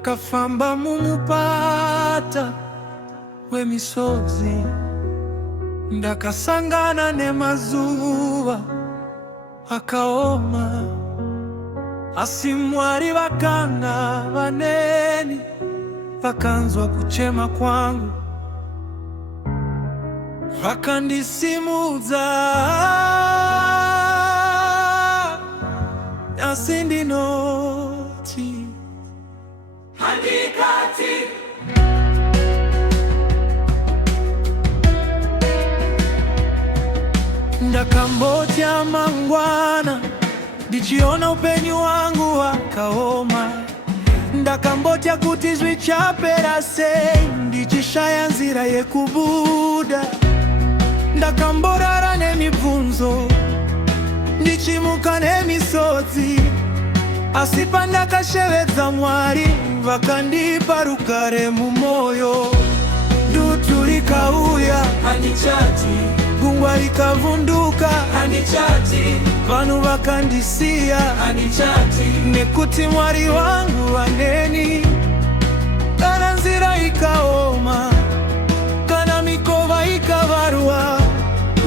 ndakafamba mumupata wemisozi, ndakasangana nemazuva akaoma, asi Mwari vakanga vaneni, vakanzwa kuchema kwangu, vakandisimudza nyasi ndinoti handikati. Ndakambotya mangwana, ndichiona upenyu wangu wakaoma, ndakambotya kuti zvichapera sei, ndichishaya nzira yekubuda, ndakamborara nemibvunzo, ndichimuka nemisodzi, asi pandakashevedza Mwari vakandipa rugare mumwoyo. Dutu rikauya handichati, gungwa rikavhunduka handichati, vanhu vakandisiya handichati, nekuti Mwari wangu vaneni. Kana nzira ikaoma, kana mikova ikavarwa,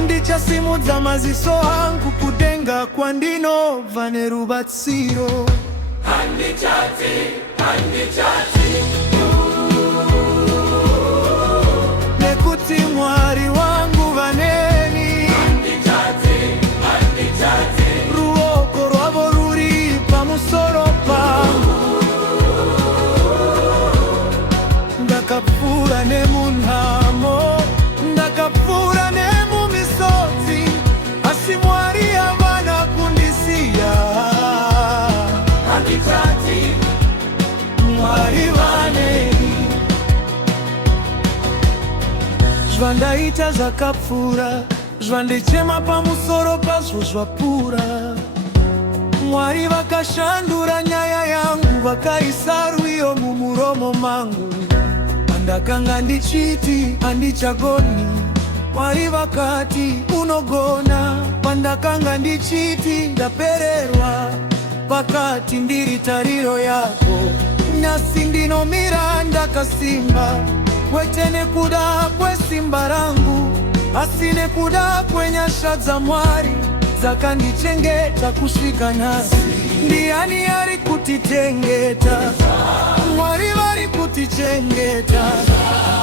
ndichasimudza maziso angu kudenga kwandinobva nerubatsiro. Handichati, handichati, nekuti Mwari wangu vaneni. Handichati, handichati, ruoko rwavo ruri pamusoro pangu, ndakapfuura nemunhamo, ndakapfuura nemumisodzi, asi Mwari havana kundisiya. Handikati, Mwari vaneni. Zvandaita zvakapfuura, zvandichema pamusoro pazvo zvapfuura. Mwari vakashandura nyaya yangu, vakaisa rwiyo mumuromo mangu. Pandakanga ndichiti handichagoni, Mwari vakati unogona. Pandakanga ndichiti ndapererwa, vakati ndiri tariro yako. Nyasi ndinomira ndakasimba, kwete nekuda kwesimba rangu, asi nekuda kwenyasha dza Mwari dzakandichengeta kusvika nhasi. Ndiani ari kutitengeta? Mwari vari kutichengeta.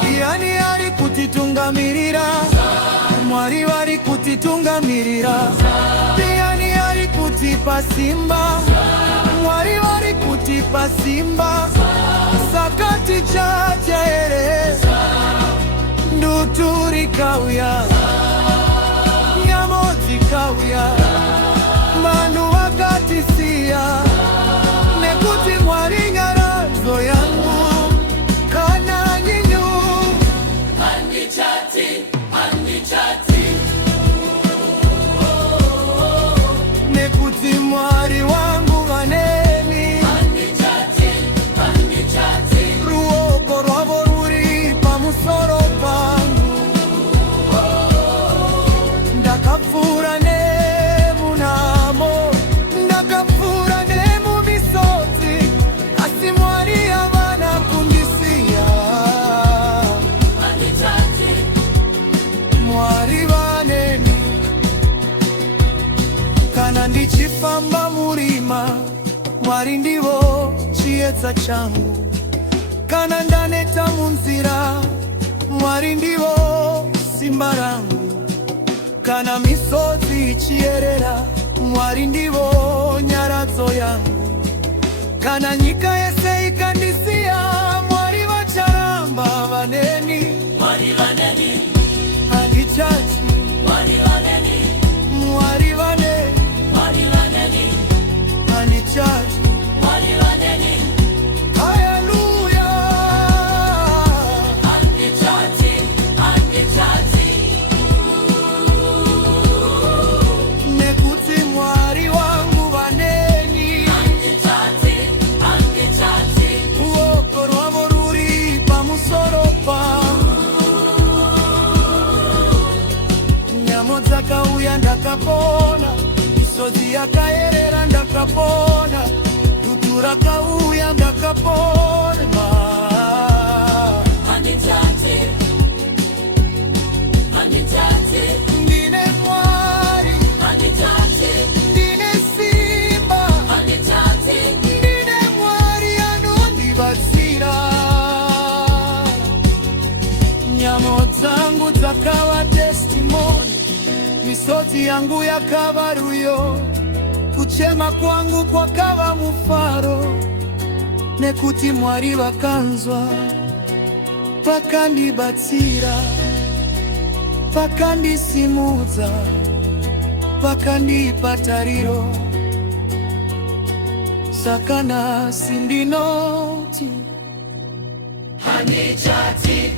Ndiani ari kutitungamirira? Mwari vari kutitungamirira. Ndiani ari kutipa simba? Mwari vari kutipa simba. Saka tichajaeresa, ndutu rikauya, nyamo dzikauya, vanhu vakatisiya, nekuti Mwari nyaradzo yangu kana nyinyu. Handichati, handichati, nekuti Mwari wangu vaneni. Handichati, handichati, ruoko rwavo ruri pamusoro pangu, ndakapfuura nemunhamo, ndakapfuura nemumisodzi, asi Mwari havana kundisiya. Handichati, Mwari vaneni. Kana ndichifamba murima, Mwari ndivo chiedza changu. Kana ndaneta munzira, Mwari ndivo simba rangu. Kana misodzi ichierera, Mwari ndivo nyaradzo yangu. Kana nyika yese ikandisiya, Mwari vacharamba vaneni. Mwari vaneni. Handichati, Mwari vaneni. Mwari vaneni. Mwari vaneni. Handichati, Mwari vaneni. Haleluya. Handichati, handichati, nekuti Mwari wangu vaneni. Handichati, handichati, ruoko rwavo ruri pamusoro pangu, nyamo dzakauya ndakapona, misodzi yakaerera ndakapona, dutu rakauya ndakapona. kaporma ndine mwari ndine simba ndine mwari anondibatsira. Nyamo dzangu dzakava testimoni, misodzi yangu yakava ruyo, kuchema kwangu kwakava mufaro, nekuti Mwari vakanzwa vakandibatsira, vakandisimudza, vakandipa tariro. Saka nhasi ndinoti handichati